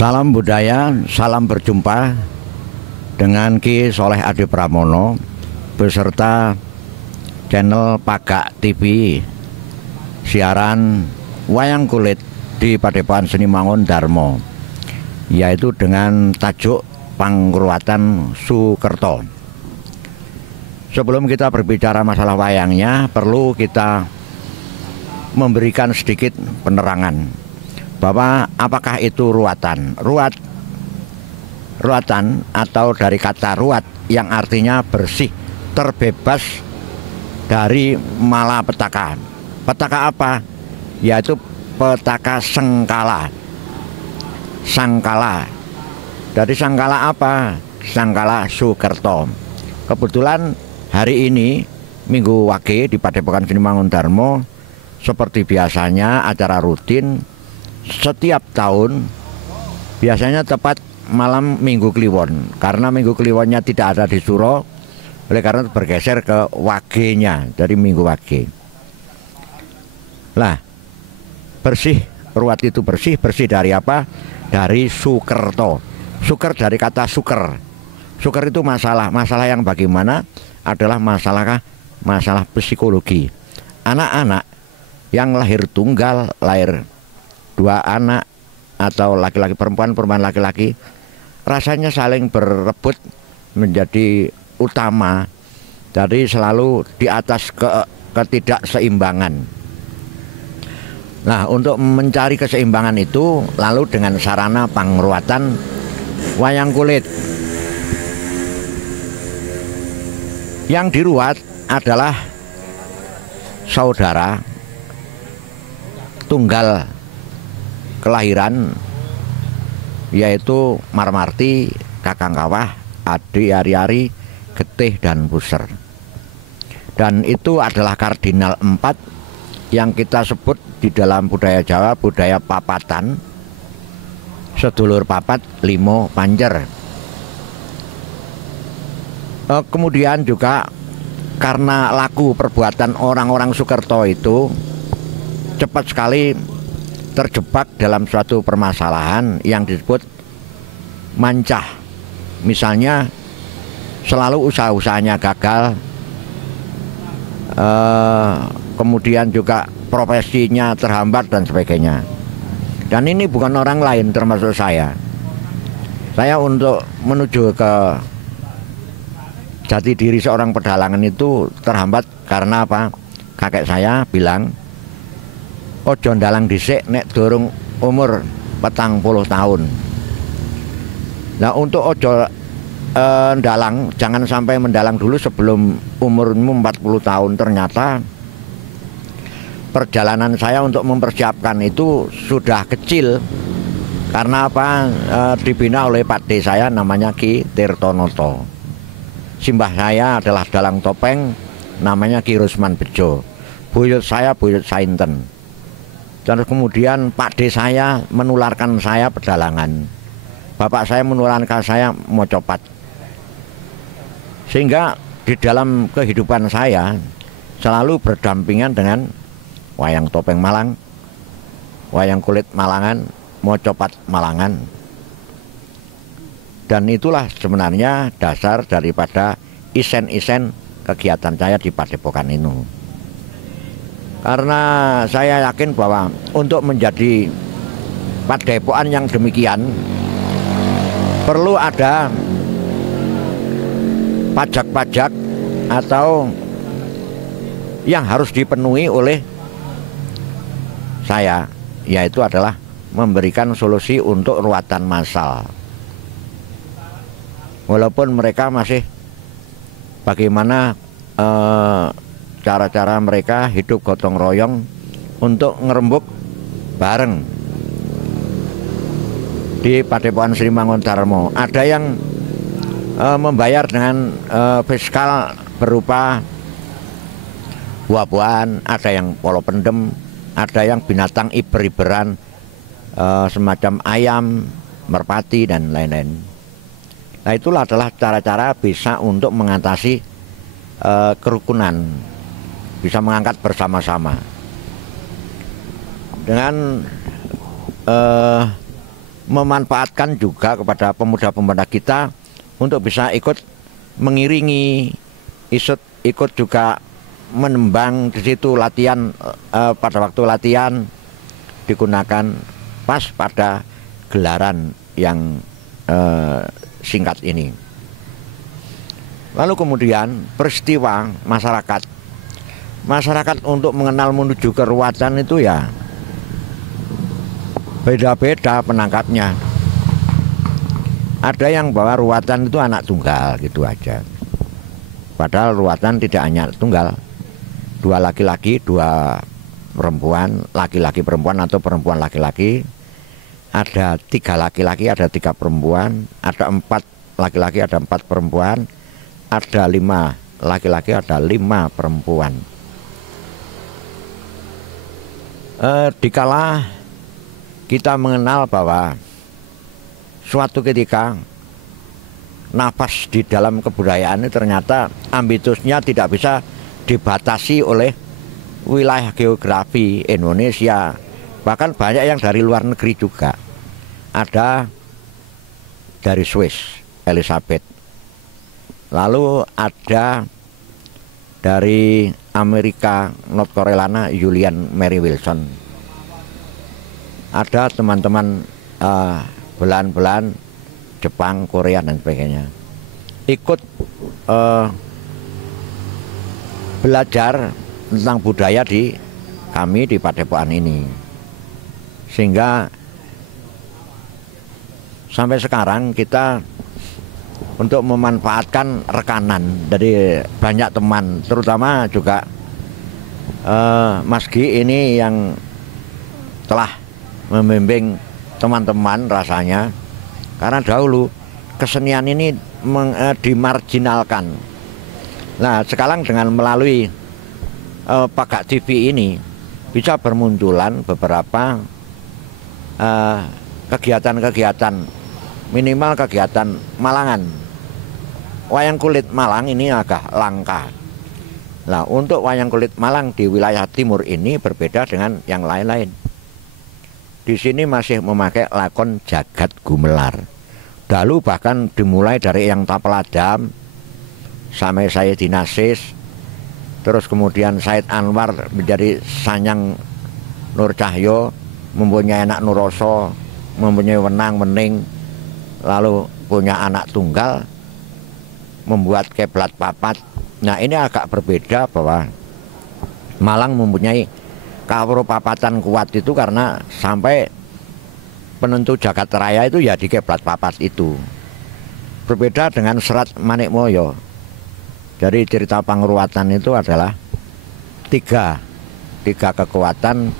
Salam budaya, salam berjumpa dengan Ki Soleh Adi Pramono beserta channel Pagak TV, siaran wayang kulit di Padepokan Seni Mangundarma, yaitu dengan tajuk Pangruatan Sukerto. Sebelum kita berbicara masalah wayangnya, perlu kita memberikan sedikit penerangan bahwa apakah itu ruatan. Ruatan atau dari kata ruat yang artinya bersih, terbebas dari malapetaka. Petaka apa? Yaitu petaka sengkala. Sangkala. Dari sangkala apa? Sangkala Sukerto. Kebetulan hari ini Minggu Wage di Padepokan Seni Mangundarma, seperti biasanya acara rutin setiap tahun, biasanya tepat malam Minggu Kliwon. Karena Minggu Kliwonnya tidak ada di Suro, oleh karena itu bergeser ke Wage-nya, dari Minggu Wage. Lah, bersih, ruat itu bersih. Bersih dari apa? Dari Sukerto. Suker dari kata suker. Suker itu masalah yang bagaimana? Adalah masalah psikologi. Anak-anak yang lahir tunggal, lahir dua anak atau laki-laki perempuan, perempuan laki-laki, rasanya saling berebut menjadi utama, jadi selalu di atas ketidakseimbangan. Nah, untuk mencari keseimbangan itu lalu dengan sarana pangruatan wayang kulit. Yang diruat adalah saudara tunggal kelahiran, yaitu Marmarti, Kakang Kawah, Adi Ari-Ari, Getih, dan Buser. Dan itu adalah kardinal 4 yang kita sebut di dalam budaya Jawa budaya papatan, sedulur papat limo panjer. Kemudian juga karena laku perbuatan orang-orang Sukerto itu cepat sekali terjebak dalam suatu permasalahan yang disebut mancah. Misalnya selalu usaha-usahanya gagal, kemudian juga profesinya terhambat dan sebagainya. Dan ini bukan orang lain termasuk saya. Saya untuk menuju ke jati diri seorang pedalangan itu terhambat karena apa? Kakek saya bilang, ojo ndalang dhisik nek durung umur 40 tahun. Nah, untuk ojo ndalang, jangan sampai mendalang dulu sebelum umurmu 40 tahun. Ternyata perjalanan saya untuk mempersiapkan itu sudah kecil. Karena apa? Dibina oleh pakde saya namanya Ki Tirtonoto. Simbah saya adalah dalang topeng namanya Ki Rusman Bejo. Buyut saya Buyut Sainten. Dan kemudian pakde saya menularkan saya pedalangan. Bapak saya menularkan saya mocopat. Sehingga di dalam kehidupan saya selalu berdampingan dengan wayang topeng Malang, wayang kulit Malangan, mocopat Malangan. Dan itulah sebenarnya dasar daripada isen-isen kegiatan saya di Padepokan ini. Karena saya yakin bahwa untuk menjadi padepokan yang demikian perlu ada pajak-pajak atau yang harus dipenuhi oleh saya, yaitu adalah memberikan solusi untuk ruatan massal. Walaupun mereka masih bagaimana cara-cara mereka hidup gotong royong untuk ngerembuk bareng di Padepokan Seni Mangundarma. Ada yang membayar dengan fiskal berupa buah-buahan, ada yang polo pendem, ada yang binatang iber-iberan semacam ayam, merpati, dan lain-lain. Nah, itulah adalah cara-cara bisa untuk mengatasi kerukunan, bisa mengangkat bersama-sama. Dengan memanfaatkan juga kepada pemuda-pemuda kita untuk bisa ikut mengiringi, ikut juga menembang di situ latihan. Pada waktu latihan digunakan pas pada gelaran yang singkat ini. Lalu kemudian peristiwa masyarakat untuk mengenal menuju ke ruatan itu ya beda-beda penangkapnya. Ada yang bawa ruatan itu anak tunggal gitu aja. Padahal ruatan tidak hanya tunggal, 2 laki-laki, 2 perempuan, laki-laki perempuan atau perempuan laki-laki. Ada 3 laki-laki, ada 3 perempuan, ada 4 laki-laki, ada 4 perempuan, ada 5 laki-laki, ada 5 perempuan. Dikala kita mengenal bahwa suatu ketika nafas di dalam kebudayaan ini ternyata ambitusnya tidak bisa dibatasi oleh wilayah geografi Indonesia. Bahkan banyak yang dari luar negeri juga. Ada dari Swiss, Elizabeth. Lalu ada dari Amerika, North Carolina, Julian Mary Wilson. Ada teman-teman belahan-belahan Jepang, Korea dan sebagainya ikut belajar tentang budaya di kami di Padepokan ini, sehingga sampai sekarang kita untuk memanfaatkan rekanan dari banyak teman, terutama juga Mas Gi ini yang telah membimbing teman-teman rasanya, karena dahulu kesenian ini dimarginalkan. Nah sekarang dengan melalui Pagak TV ini bisa bermunculan beberapa kegiatan-kegiatan, minimal kegiatan Malangan. Wayang kulit Malang ini agak langka. Nah untuk wayang kulit Malang di wilayah timur ini berbeda dengan yang lain-lain. Di sini masih memakai lakon jagat gumelar. Dahulu bahkan dimulai dari yang Tapeladam sampai Sayyidina Sis, terus kemudian Said Anwar menjadi Sanyang Nur Cahyo, mempunyai anak Nuroso, mempunyai Wenang Wening, lalu punya anak tunggal, membuat Keblat Papat. Nah ini agak berbeda bahwa Malang mempunyai kawruh papatan kuat itu karena sampai penentu jagat raya itu ya di Keblat Papat itu. Berbeda dengan Serat Manikmoyo. Jadi cerita Pangruatan itu adalah tiga kekuatan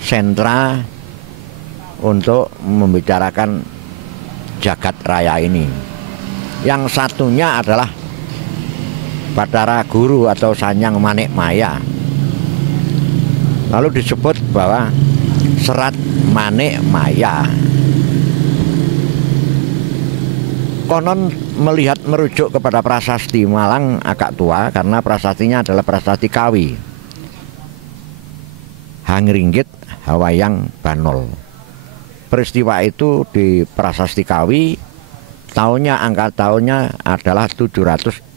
sentra untuk membicarakan jagat raya ini. Yang satunya adalah Bathara Guru atau Sanyang Manikmaya. Lalu disebut bahwa Serat Manikmaya. Konon melihat merujuk kepada prasasti Malang agak tua karena prasastinya adalah prasasti Kawi. Hangringgit Hawayang Banol. Peristiwa itu di prasasti Kawi, angka tahunnya adalah 762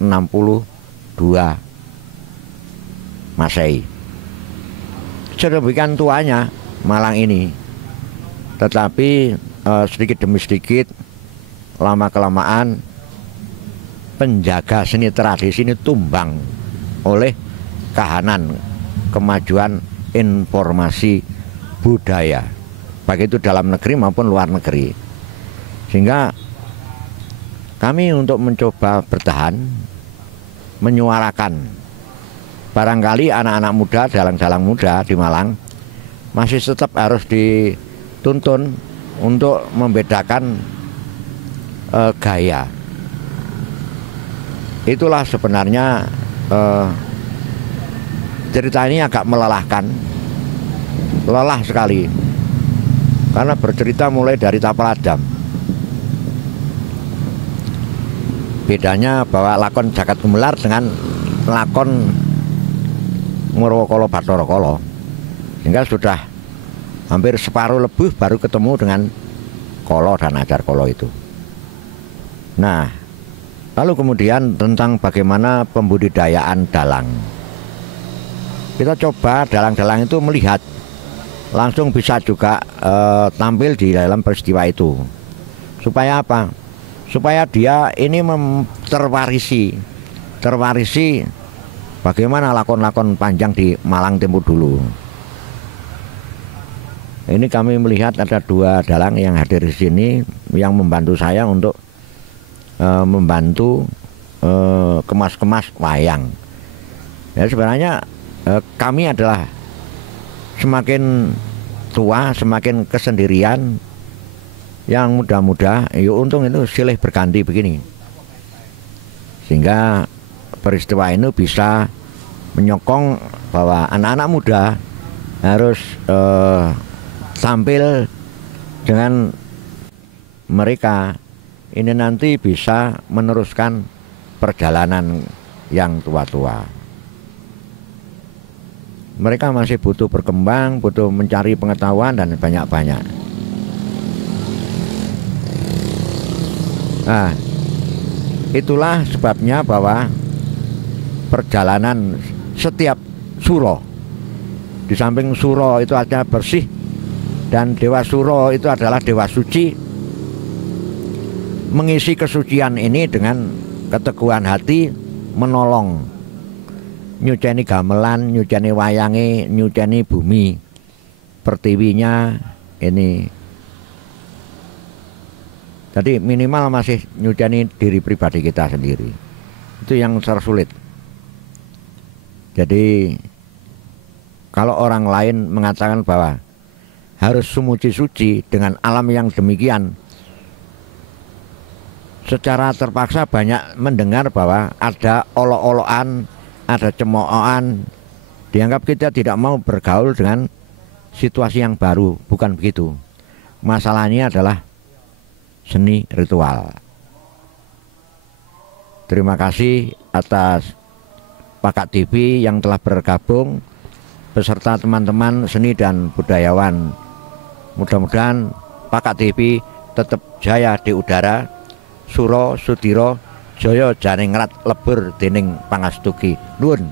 Masehi. Sedemikian tuanya Malang ini, tetapi sedikit demi sedikit, lama-kelamaan penjaga seni tradisi ini tumbang oleh kahanan kemajuan informasi budaya, baik itu dalam negeri maupun luar negeri. Sehingga kami untuk mencoba bertahan, menyuarakan. Barangkali anak-anak muda, dalang-dalang muda di Malang masih tetap harus dituntun untuk membedakan gaya. Itulah sebenarnya cerita ini agak melelahkan, lelah sekali, karena bercerita mulai dari Tapeladam. Bedanya bahwa lakon Jagat Gumelar dengan lakon Murwokolo Bathara Kala, sehingga sudah hampir separuh lebih baru ketemu dengan kolo dan ajar kolo itu. Nah, lalu kemudian tentang bagaimana pembudidayaan dalang. Kita coba dalang-dalang itu melihat langsung bisa juga tampil di dalam peristiwa itu. Supaya apa? Supaya dia ini terwarisi bagaimana lakon-lakon panjang di Malang Tempo dulu. Ini kami melihat ada 2 dalang yang hadir di sini yang membantu saya untuk membantu kemas-kemas wayang. Ya, sebenarnya kami adalah semakin tua, semakin kesendirian. Yang muda-muda, ya untung itu silih berganti begini. Sehingga peristiwa ini bisa menyokong bahwa anak-anak muda harus tampil dengan mereka. Ini nanti bisa meneruskan perjalanan yang tua-tua. Mereka masih butuh berkembang, butuh mencari pengetahuan dan banyak-banyak. Nah, itulah sebabnya bahwa perjalanan setiap suro, di samping suro itu ada bersih dan dewa suro itu adalah dewa suci, mengisi kesucian ini dengan keteguhan hati, menolong, nyuceni gamelan, nyuceni wayange, nyuceni bumi pertiwinya ini. Jadi minimal masih nyuceni diri pribadi kita sendiri. Itu yang tersulit. Jadi kalau orang lain mengatakan bahwa harus suci dengan alam yang demikian, secara terpaksa banyak mendengar bahwa ada olok-olokan, ada cemoohan, dianggap kita tidak mau bergaul dengan situasi yang baru. Bukan begitu. Masalahnya adalah seni ritual. Terima kasih atas Pakak TV yang telah bergabung beserta teman-teman seni dan budayawan. Mudah-mudahan Pakak TV tetap jaya di udara. Suro Sudiro Joyo Janingrat lebur dening pangastuki. Nuwun.